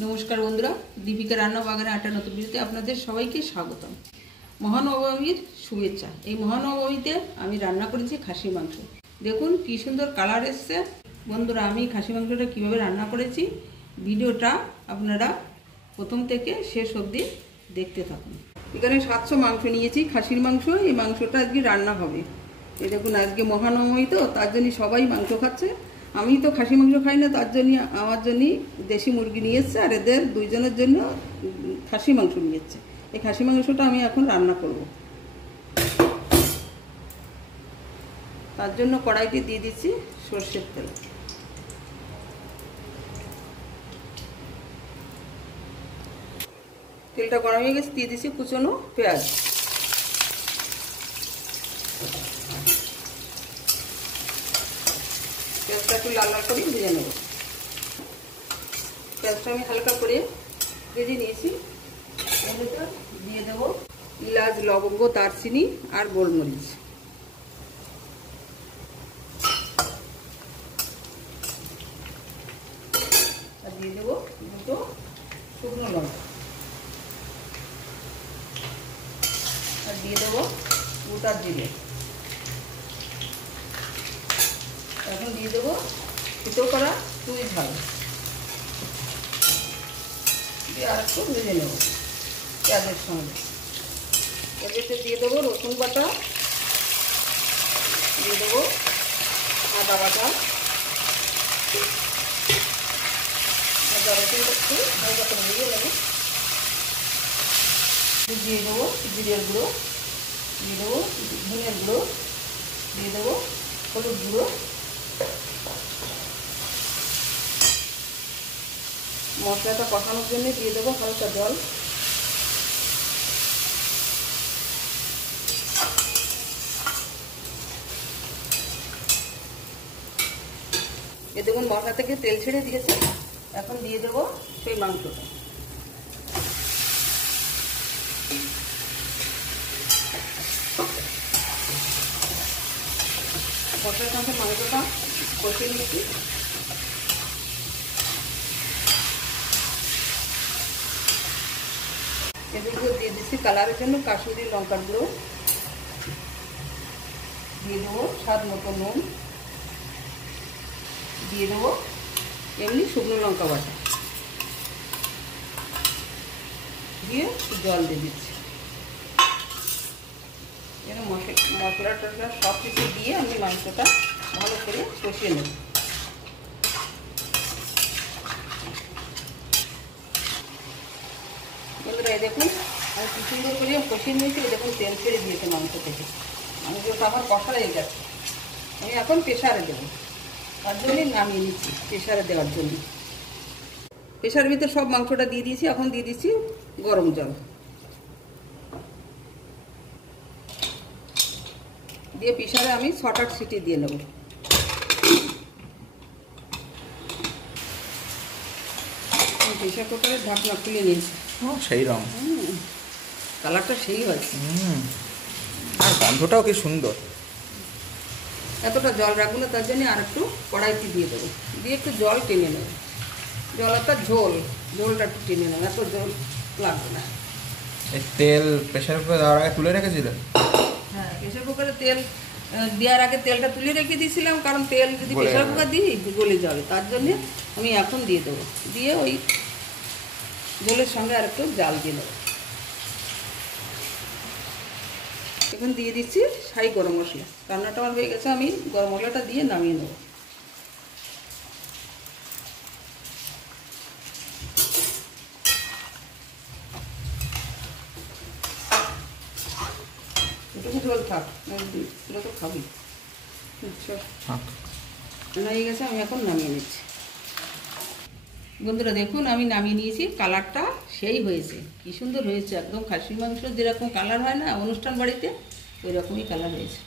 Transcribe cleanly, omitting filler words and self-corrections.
নমস্কার বন্ধুরা, দীপিকা রান্না বাগানে আটা নতুন ভিডিওতে আপনাদের সবাইকে স্বাগতম। মহানবমীর শুভেচ্ছা। এই মহানবমীতে আমি রান্না করেছি খাসি মাংস। দেখুন কি সুন্দর কালার এসছে। বন্ধুরা, আমি খাসি মাংসটা কিভাবে রান্না করেছি ভিডিওটা আপনারা প্রথম থেকে শেষ অবধি দেখতে থাকুন। এখানে 700 মাংস নিয়েছি, খাসির মাংস। এই মাংসটা আজকে রান্না হবে। এই দেখুন, আজকে মহানবমী তো, তার জন্য সবাই মাংস খাচ্ছে। আমি তো খাসি মাংস খাই না, তার জন্য আমার জন্য দেশি মুরগি নিয়ে এসছে, আর এদের দুইজনের জন্য খাসি মাংস নিয়ে এসছে। এই খাসি মাংসটা আমি এখন রান্না করব। তার জন্য কড়াইতে দিয়ে দিচ্ছি সরষের তেল। তেলটা গরম হয়ে গেছে, দিয়ে দিচ্ছি কুচনো পেঁয়াজ। পেঁয়াজটা একটু লাল লাল করে ভেজে নেব। পেঁয়াজটা আমি হালকা করে ভেজে নিয়েছি। দিয়ে দেবো এলাচ, লবঙ্গ, দারচিনি আর গোলমরিচ। আর দিয়ে দেবো দুটো শুকনো লঙ্কা। আর দিয়ে দেবো গোটা জিরে। এখন দিয়ে দেবো ফুটো করা চুই ঝাল দিয়ে আর একটু ভেজে নেব পেঁয়াজের সঙ্গে। এর দিয়ে দেবো রসুন বাটা, দিয়ে দেবো আদা বাটা। আদা রসুনটা একটু ভাজা করে দিয়ে নেব। দিয়ে দেবো জিরের গুঁড়ো, দিয়ে দেবো ধনের গুঁড়ো, দিয়ে দেবো হলুদ গুঁড়ো। মশলাটা কষানোর জন্য দিয়ে দেবো হালকা জল। এ দেখুন, মশলা থেকে তেল ছেড়ে দিয়েছে। এখন দিয়ে দেবো সেই মাংসটা। মশলার সঙ্গে মাংসটা কষিয়ে নিয়েছি। এদিকে দিয়ে দিচ্ছি কালারের জন্য কাশ্মীরি লঙ্কার গুঁড়ো, দিয়ে দেবো স্বাদ মতো নুন, দিয়ে দেবো এমনি শুকনো লঙ্কা বাটা, দিয়ে জল দিয়ে দিচ্ছি। যেন মশলা টশলা সব কিছু দিয়ে আমি মাংসটা ভালো করে কষিয়ে নেব। বন্ধুরা, এই দেখুন আমি কি সুন্দর করে কষিয়ে নিয়েছি। দেখুন তেল ছেড়ে দিয়েছে মাংস থেকে। মাংসটা আমার কষা হয়ে গেছে। আমি এখন প্রেসারে দেবো, তার জন্যই নামিয়ে নিচ্ছি প্রেসারে দেওয়ার জন্য। প্রেসারের ভিতরে সব মাংসটা দিয়ে দিয়েছি। এখন দিয়ে দিচ্ছি গরম জল, দিয়ে প্রেসারে আমি 6-8 সিটি দিয়ে নেব। প্রেসার কুকারের ঢাকনা খুলে নিয়েছি। সেই রং, কালারটা সেই হয়েছে, আর গন্ধটাও কি সুন্দর। এতটা জল রাখবো না, তার জন্য আর একটু কড়াইতে দিয়ে দেবো। দিয়ে একটু জল টেনে নেব। জল একটা ঝোলটা একটু টেনে নেব, এত জল লাগবে না। এই তেল প্রেসার কুকারে দেওয়ার আগে তুলে রেখেছিল? হ্যাঁ, প্রেসার কুকারে তেল দেওয়ার আগে তেলটা তুলে রেখে দিয়েছিলাম, কারণ তেল যদি প্রেসার কুকার দিই গলে যাবে। তার জন্যে আমি এখন দিয়ে দেবো। দিয়ে ওই ঝোলের সঙ্গে আর একটু জাল দিয়ে দেবো। এখন দিয়ে দিচ্ছি শাহি গরম মশলা। রান্নাটা আমার হয়ে গেছে, আমি গরম মশলাটা দিয়ে নামিয়ে নেব। এটুকু ঝোল থাক, পুরো তো খাবি। রান্না হয়ে গেছে, আমি এখন নামিয়ে নিচ্ছি। বন্ধুরা দেখুন, আমি নামিয়ে নিয়েছি। কালারটা সেই হয়েছে, কি সুন্দর হয়েছে। একদম খাসির মাংস যেরকম কালার হয় না অনুষ্ঠান বাড়িতে, ওই রকমই কালার হয়েছে।